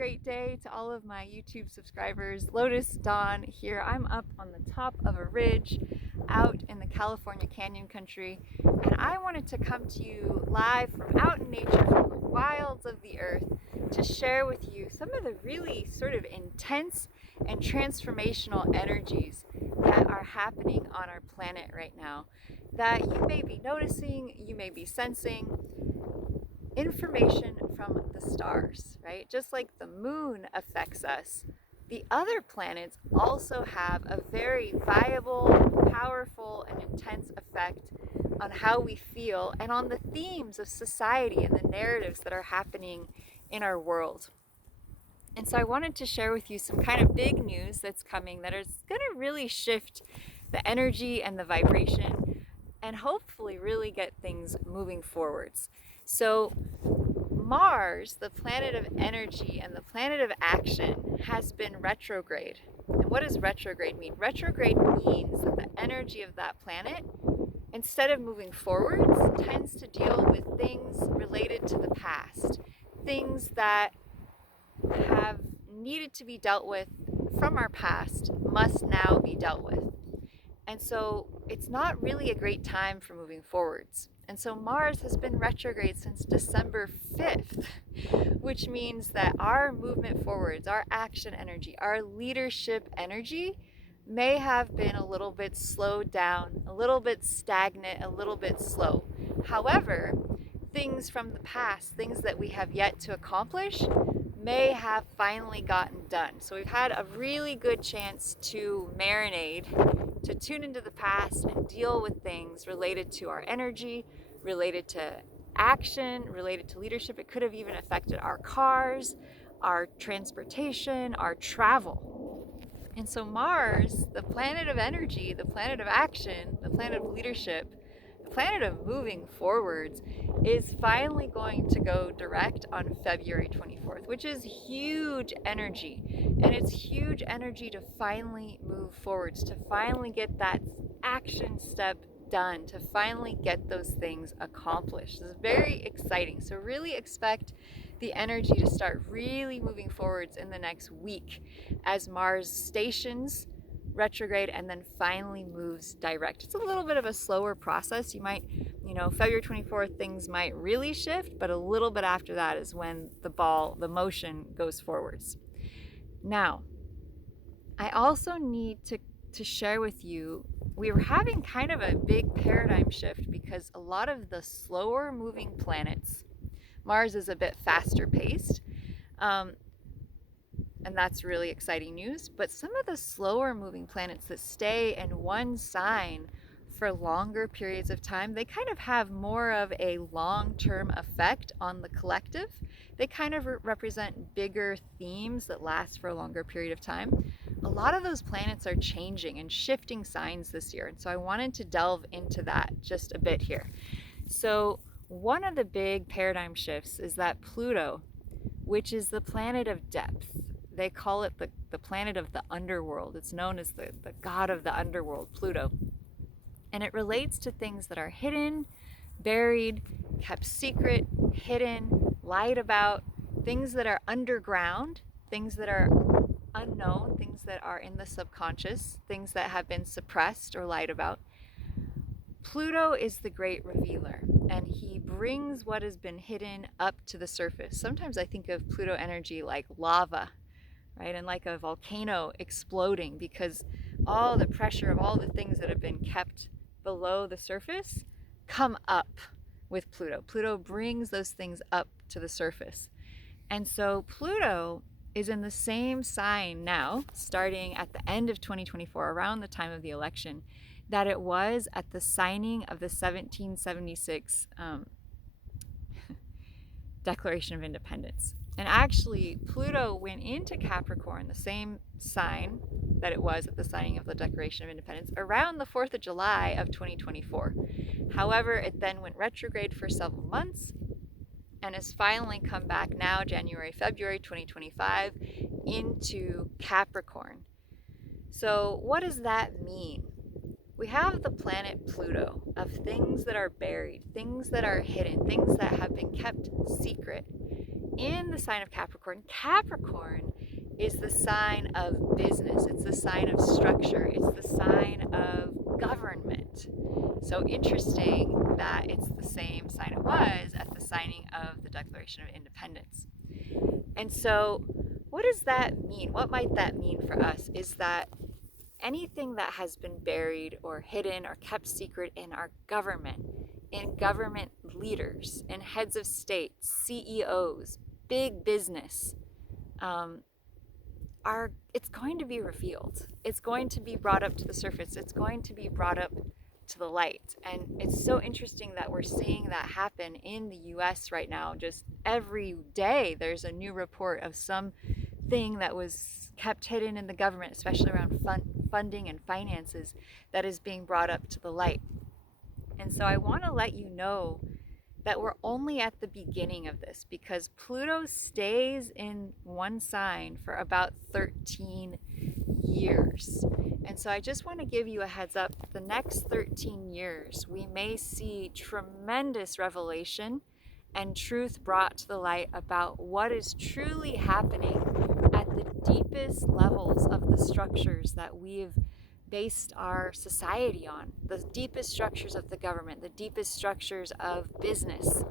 great day to all of my YouTube subscribers. Lotus Dawn here. I'm up on the top of a ridge out in the California Canyon country, and I wanted to come to you live from out in nature, from the wilds of the earth, to share with you some of the really sort of intense and transformational energies that are happening on our planet right now that you may be noticing, you may be sensing. Information from the stars, right? Just like the moon affects us, the other planets also have a very viable, powerful, and intense effect on how we feel and on the themes of society and the narratives that are happening in our world. And so I wanted to share with you some kind of big news that's coming that is going to really shift the energy and the vibration and hopefully really get things moving forwards. So Mars, the planet of energy and the planet of action, has been retrograde. And what does retrograde mean? Retrograde means that the energy of that planet, instead of moving forwards, tends to deal with things related to the past, things that have needed to be dealt with from our past must now be dealt with. And so it's not really a great time for moving forwards. And so Mars has been retrograde since December 5th, which means that our movement forwards, our action energy, our leadership energy may have been a little bit slowed down, a little bit stagnant, a little bit slow. However, things from the past, things that we have yet to accomplish, may have finally gotten done. So we've had a really good chance to marinate, to tune into the past and deal with things related to our energy, related to action, related to leadership. It could have even affected our cars, our transportation, our travel. And so Mars, the planet of energy, the planet of action, the planet of leadership, the planet of moving forwards, is finally going to go direct on February 24th, which is huge energy. And it's huge energy to finally move forwards, to finally get that action step done, to finally get those things accomplished. This is very exciting. So really expect the energy to start really moving forwards in the next week as Mars stations retrograde and then finally moves direct. It's a little bit of a slower process. You might, February 24th, things might really shift, but a little bit after that is when the motion goes forwards. Now, I also need to share with you, we were having kind of a big paradigm shift because a lot of the slower moving planets, Mars is a bit faster paced, and that's really exciting news. But some of the slower moving planets that stay in one sign for longer periods of time, they kind of have more of a long-term effect on the collective. They kind of represent bigger themes that last for a longer period of time. A lot of those planets are changing and shifting signs this year. And so I wanted to delve into that just a bit here. So one of the big paradigm shifts is that Pluto, which is the planet of depth, they call it the planet of the underworld. It's known as the god of the underworld, Pluto. And it relates to things that are hidden, buried, kept secret, hidden, lied about, things that are underground, things that are unknown, things that are in the subconscious, things that have been suppressed or lied about. Pluto is the great revealer, and he brings what has been hidden up to the surface. Sometimes I think of Pluto energy like lava, right? And like a volcano exploding, because all the pressure of all the things that have been kept below the surface come up with Pluto. Pluto brings those things up to the surface. And so Pluto is in the same sign now, starting at the end of 2024, around the time of the election, that it was at the signing of the 1776 Declaration of Independence. And actually, Pluto went into Capricorn, the same sign that it was at the signing of the Declaration of Independence, around the 4th of July of 2024. However, it then went retrograde for several months and has finally come back now, January, February 2025, into Capricorn. So what does that mean? We have the planet Pluto of things that are buried, things that are hidden, things that have been kept secret in the sign of Capricorn. Capricorn is the sign of business, it's the sign of structure, it's the sign of government. So interesting that it's the same sign it was at the signing of the Declaration of Independence. And so what does that mean? What might that mean for us is that anything that has been buried or hidden or kept secret in our government, in government leaders, in heads of state, CEOs, big business, it's going to be revealed. It's going to be brought up to the surface. It's going to be brought up to the light. And it's so interesting that we're seeing that happen in the US right now. Just every day there's a new report of something that was kept hidden in the government, especially around funding and finances, that is being brought up to the light. And so I want to let you know that we're only at the beginning of this, because Pluto stays in one sign for about 13 years. And so I just want to give you a heads up. The next 13 years, we may see tremendous revelation and truth brought to the light about what is truly happening at the deepest levels of the structures that we've based our society on, the deepest structures of the government, the deepest structures of business.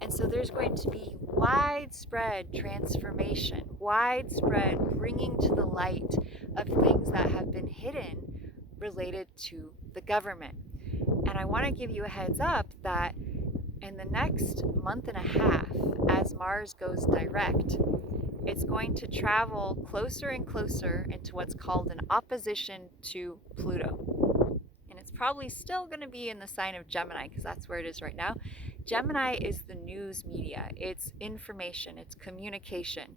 And so there's going to be widespread transformation, widespread bringing to the light of things that have been hidden related to the government. And I want to give you a heads up that in the next month and a half, as Mars goes direct, it's going to travel closer and closer into what's called an opposition to Pluto. And it's probably still going to be in the sign of Gemini, because that's where it is right now. Gemini is the news media, it's information, it's communication.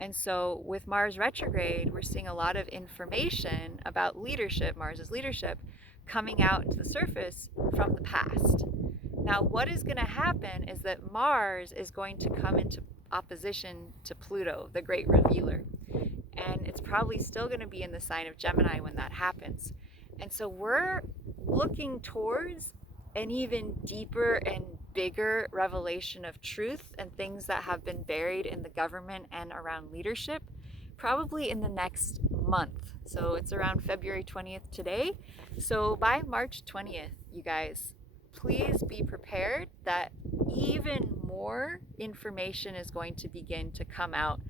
And so with Mars retrograde, we're seeing a lot of information about leadership, Mars's leadership, coming out into the surface from the past. Now, what is going to happen is that Mars is going to come into opposition to Pluto, the great revealer. And it's probably still going to be in the sign of Gemini when that happens. And so we're looking towards an even deeper and bigger revelation of truth and things that have been buried in the government and around leadership, probably in the next month. So it's around February 20th today. So by March 20th, you guys, please be prepared that even more information is going to begin to come out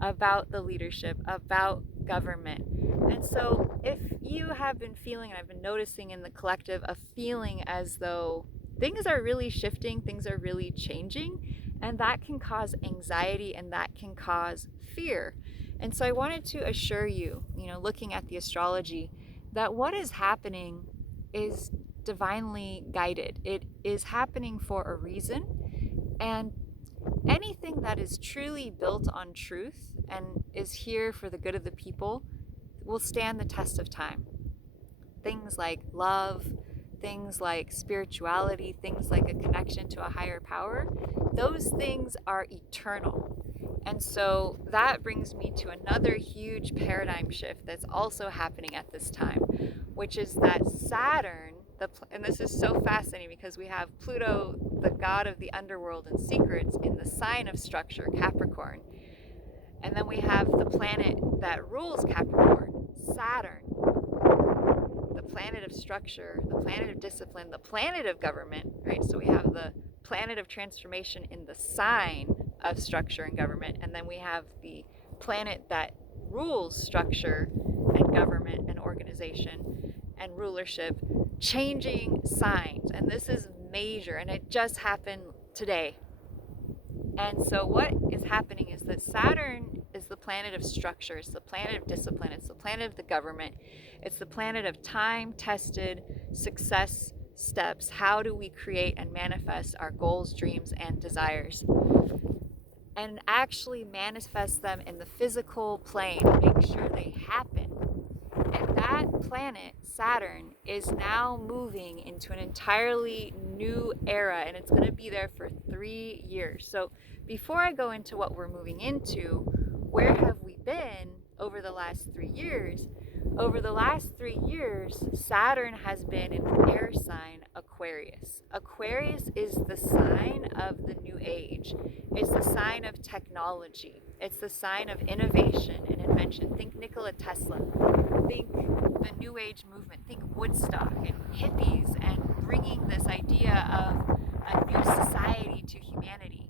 about the leadership, about government. And so if you have been feeling, and I've been noticing in the collective, a feeling as though things are really shifting, things are really changing, and that can cause anxiety and that can cause fear. And so I wanted to assure you, looking at the astrology, that what is happening is divinely guided. It is happening for a reason, and anything that is truly built on truth and is here for the good of the people will stand the test of time. Things like love, things like spirituality, things like a connection to a higher power, those things are eternal. And so that brings me to another huge paradigm shift that's also happening at this time, which is that Saturn, and this is so fascinating because we have Pluto, the god of the underworld and secrets, in the sign of structure, Capricorn. And then we have the planet that rules Capricorn, Saturn, the planet of structure, the planet of discipline, the planet of government, right? So we have the planet of transformation in the sign of structure and government, and then we have the planet that rules structure and government and organization and rulership, changing signs. And this is major, and it just happened today. And so what is happening is that Saturn is the planet of structure, it's the planet of discipline, it's the planet of the government, it's the planet of time-tested success steps. How do we create and manifest our goals, dreams, and desires? And actually manifest them in the physical plane, make sure they happen. And that planet, Saturn, is now moving into an entirely new era, and it's going to be there for 3 years. So before I go into what we're moving into, where have we been over the last 3 years? over the last 3 years, Saturn has been in air sign Aquarius. Aquarius is the sign of the new age. It's the sign of technology. It's the sign of innovation and invention. Think Nikola Tesla. Think the new age movement. Think Woodstock and hippies and bringing this idea of a new society to humanity.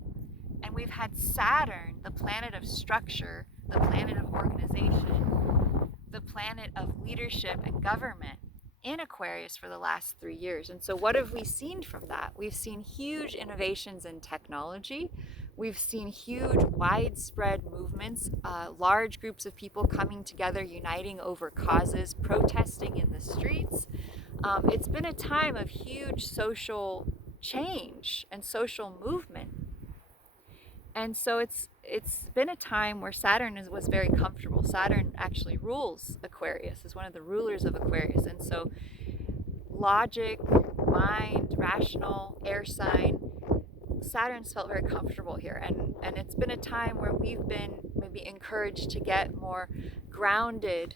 And we've had Saturn, the planet of structure, the planet of organization, the planet of leadership and government in Aquarius for the last 3 years. And so what have we seen from that? We've seen huge innovations in technology. We've seen huge widespread movements, large groups of people coming together, uniting over causes, protesting in the streets. It's been a time of huge social change and social movement. And so it's been a time where Saturn was very comfortable. Saturn actually rules Aquarius, is one of the rulers of Aquarius. And so logic, mind, rational, air sign, Saturn's felt very comfortable here. And it's been a time where we've been maybe encouraged to get more grounded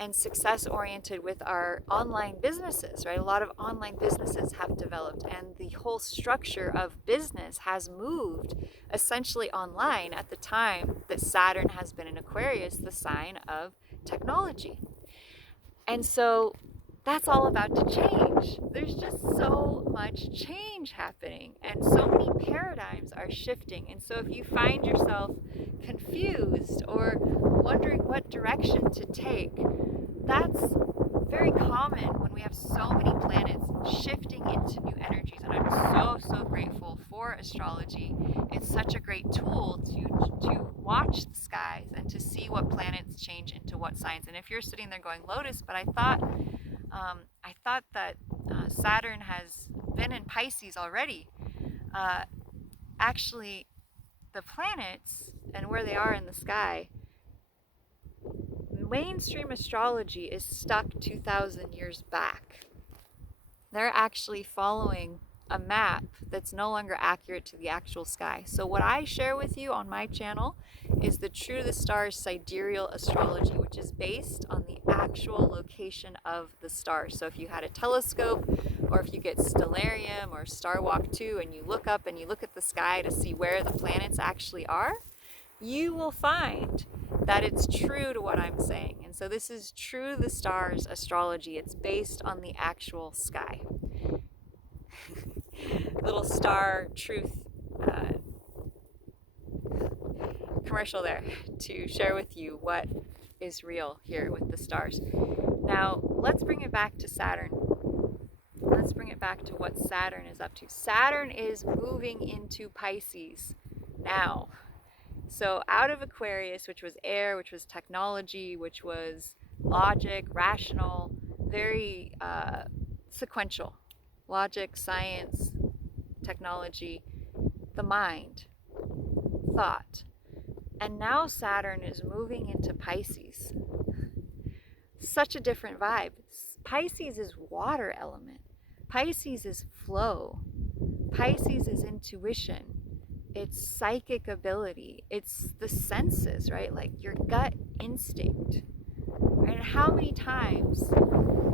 and success-oriented with our online businesses, right? A lot of online businesses have developed, and the whole structure of business has moved essentially online at the time that Saturn has been in Aquarius, the sign of technology. And so that's all about to change. There's just so much change happening, and so many paradigms are shifting. And so if you find yourself confused or wondering what direction to take, that's very common when we have so many planets shifting into new energies. And I'm so grateful for astrology. It's such a great tool to watch the skies and to see what planets change into what signs. And if you're sitting there going, Lotus, but I thought that Saturn has been in Pisces already. Actually, the planets and where they are in the sky, mainstream astrology is stuck 2,000 years back. They're actually following a map that's no longer accurate to the actual sky. So what I share with you on my channel is the True to the Stars sidereal astrology, which is based on the actual location of the stars. So if you had a telescope, or if you get Stellarium or Star Walk 2 and you look up and you look at the sky to see where the planets actually are, you will find that it's true to what I'm saying. And so this is True to the Stars astrology. It's based on the actual sky. Little star truth commercial there to share with you what is real here with the stars. Now, let's bring it back to Saturn. Let's bring it back to what Saturn is up to. Saturn is moving into Pisces now. So out of Aquarius, which was air, which was technology, which was logic, rational, very sequential. Logic, science, technology, the mind, thought. And now Saturn is moving into Pisces. Such a different vibe. Pisces is water element. Pisces is flow. Pisces is intuition. It's psychic ability. It's the senses, right? Like your gut instinct. Right? And how many times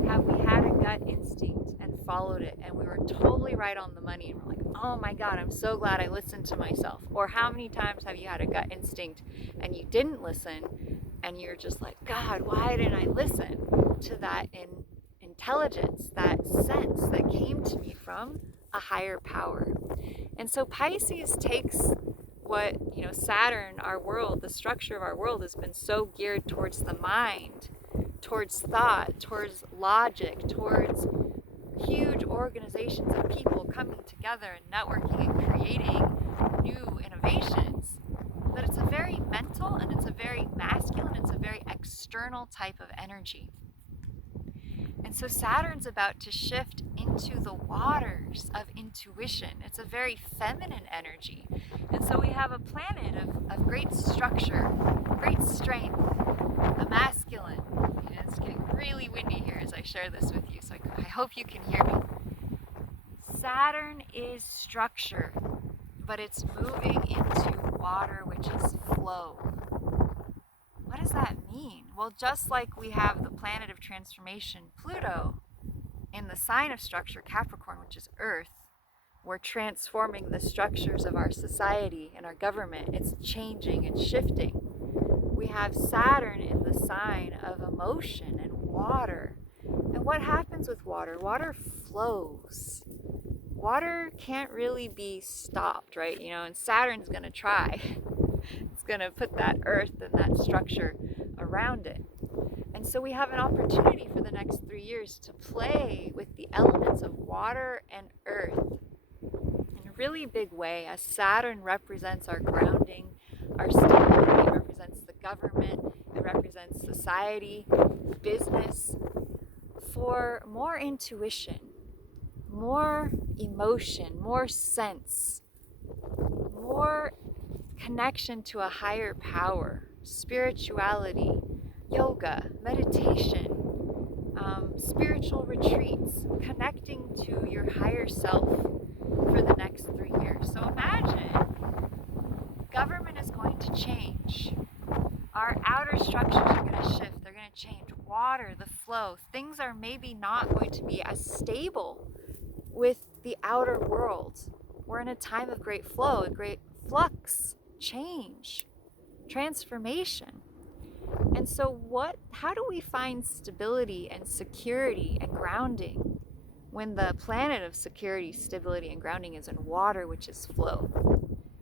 have we had a gut instinct and followed it and we were totally right on the money and we're like, oh my God, I'm so glad I listened to myself? Or how many times have you had a gut instinct and you didn't listen and you're just like, God, why didn't I listen to that intelligence, that sense that came to me from a higher power? And so Pisces takes what, Saturn, our world, the structure of our world has been so geared towards the mind, towards thought, towards logic, towards huge organizations of people coming together and networking and creating new innovations. But it's a very mental and it's a very masculine, it's a very external type of energy. And so Saturn's about to shift into the waters of intuition. It's a very feminine energy. And so we have a planet of great structure, great strength, a masculine. It's getting really windy here as I share this with you, so I hope you can hear me. Saturn is structure, but it's moving into water, which is flow. What does that mean? Well, just like we have the planet of transformation, Pluto, in the sign of structure, Capricorn, which is Earth, we're transforming the structures of our society and our government. It's changing, it's shifting. We have Saturn in the sign of emotion and water. And what happens with water? Water flows. Water can't really be stopped, right? And Saturn's going to try. It's going to put that earth and that structure around it. And so we have an opportunity for the next 3 years to play with the elements of water and earth in a really big way, as Saturn represents our grounding, our stability, it represents the government, it represents society, business, for more intuition, more emotion, more sense, more connection to a higher power, spirituality, yoga, meditation, spiritual retreats, connecting to your higher self for the next 3 years. So imagine government is going to change. Our outer structures are going to shift. They're going to change. Water, the flow, things are maybe not going to be as stable with the outer world. We're in a time of great flow, a great flux, change, transformation. And so how do we find stability and security and grounding when the planet of security, stability, and grounding is in water, which is flow?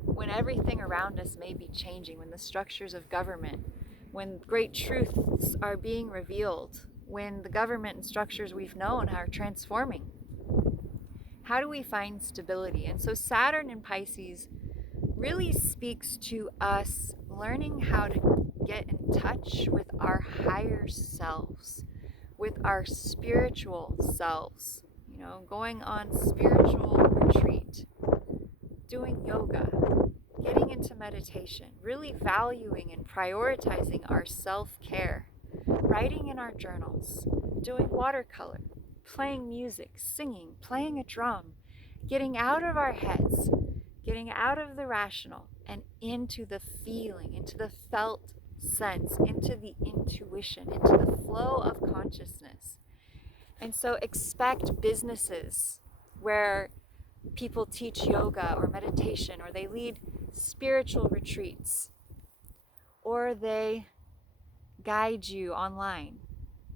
When everything around us may be changing, when the structures of government, when great truths are being revealed, when the government and structures we've known are transforming. How do we find stability? And so Saturn in Pisces really speaks to us learning how to get in touch with our higher selves, with our spiritual selves, going on spiritual retreat, doing yoga, getting into meditation, really valuing and prioritizing our self-care, writing in our journals, doing watercolor, playing music, singing, playing a drum, getting out of our heads, getting out of the rational and into the feeling, into the felt sense, into the intuition, into the flow of consciousness. And so expect businesses where people teach yoga or meditation, or they lead spiritual retreats, or they guide you online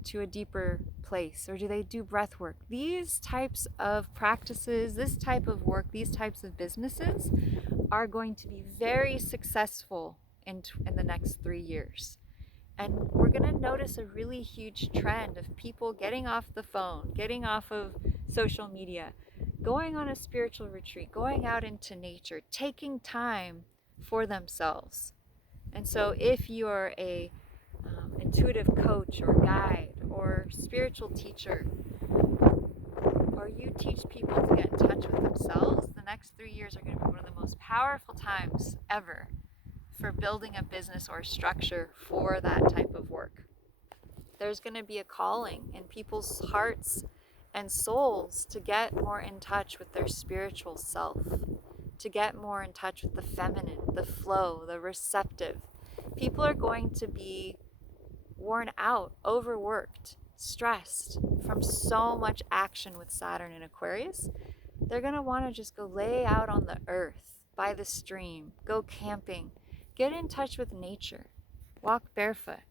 to a deeper place, or do they do breath work? These types of practices, this type of work, these types of businesses are going to be very successful in the next 3 years. And we're going to notice a really huge trend of people getting off the phone, getting off of social media, going on a spiritual retreat, going out into nature, taking time for themselves. And so if you're a intuitive coach or guide or spiritual teacher, or you teach people to get in touch with themselves, the next 3 years are going to be one of the most powerful times ever for building a business or structure for that type of work. There's going to be a calling in people's hearts and souls to get more in touch with their spiritual self, to get more in touch with the feminine, the flow, the receptive. People are going to be worn out, overworked, stressed from so much action with Saturn in Aquarius. They're going to want to just go lay out on the earth, by the stream, go camping, get in touch with nature, walk barefoot.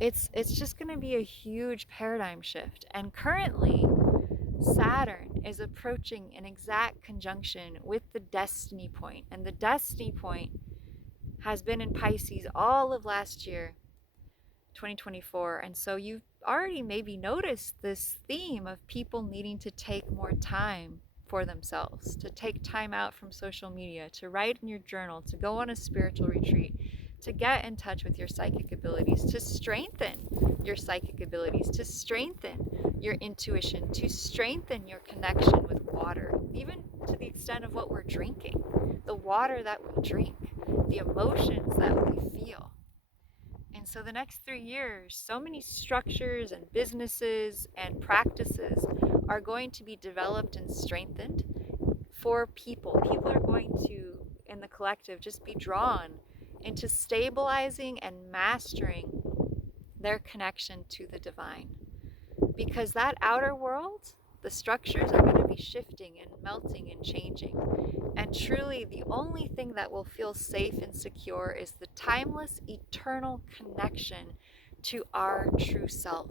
It's just going to be a huge paradigm shift. And currently, Saturn is approaching an exact conjunction with the destiny point. And the destiny point has been in Pisces all of last year, 2024. And so you've already maybe noticed this theme of people needing to take more time for themselves, to take time out from social media, to write in your journal, to go on a spiritual retreat, to get in touch with your psychic abilities, to strengthen your psychic abilities, to strengthen your intuition, to strengthen your connection with water, even to the extent of what we're drinking, the water that we drink, the emotions that we feel. And so the next 3 years, so many structures and businesses and practices are going to be developed and strengthened for people. People are going to, in the collective, just be drawn into stabilizing and mastering their connection to the divine. Because that outer world, the structures are going to be shifting and melting and changing. And truly, the only thing that will feel safe and secure is the timeless, eternal connection to our true self,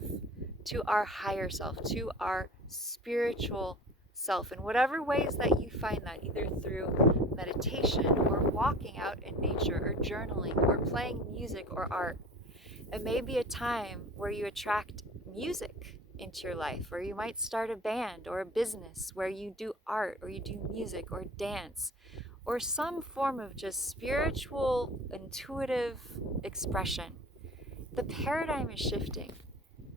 to our higher self, to our spiritual self, in whatever ways that you find that, either through meditation or walking out in nature or journaling or playing music or art. It may be a time where you attract music into your life, or you might start a band or a business where you do art or you do music or dance or some form of just spiritual, intuitive expression. The paradigm is shifting.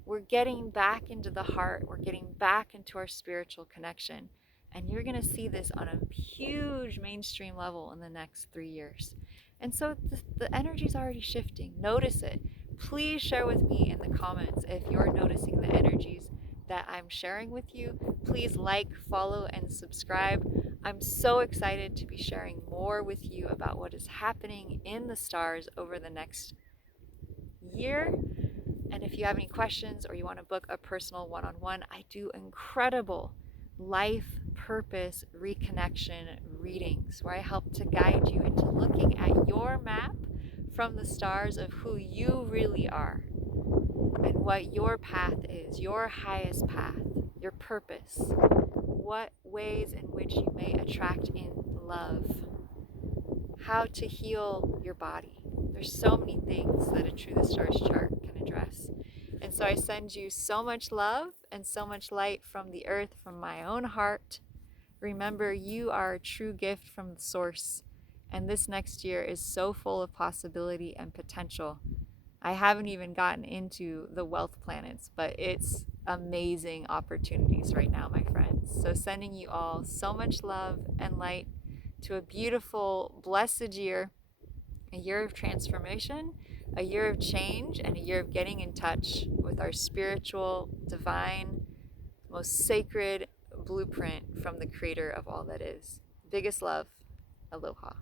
We're getting back into the heart, we're getting back into our spiritual connection. And you're going to see this on a huge mainstream level in the next 3 years. And so the energy is already shifting. Notice it. Please share with me in the comments if you're noticing the energies that I'm sharing with you. Please like, follow, and subscribe. I'm so excited to be sharing more with you about what is happening in the stars over the next year. And if you have any questions or you want to book a personal one-on-one, I do incredible life purpose reconnection readings where I help to guide you into looking at your map from the stars of who you really are and what your path is, your highest path, your purpose, what ways in which you may attract in love, how to heal your body. There's so many things that a True the Stars chart can address. And so I send you so much love and so much light from the earth, from my own heart. Remember, you are a true gift from the source. And this next year is so full of possibility and potential. I haven't even gotten into the wealth planets, but it's amazing opportunities right now, my friends. So sending you all so much love and light to a beautiful, blessed year, a year of transformation, a year of change, and a year of getting in touch with our spiritual, divine, most sacred blueprint from the creator of all that is. Biggest love. Aloha.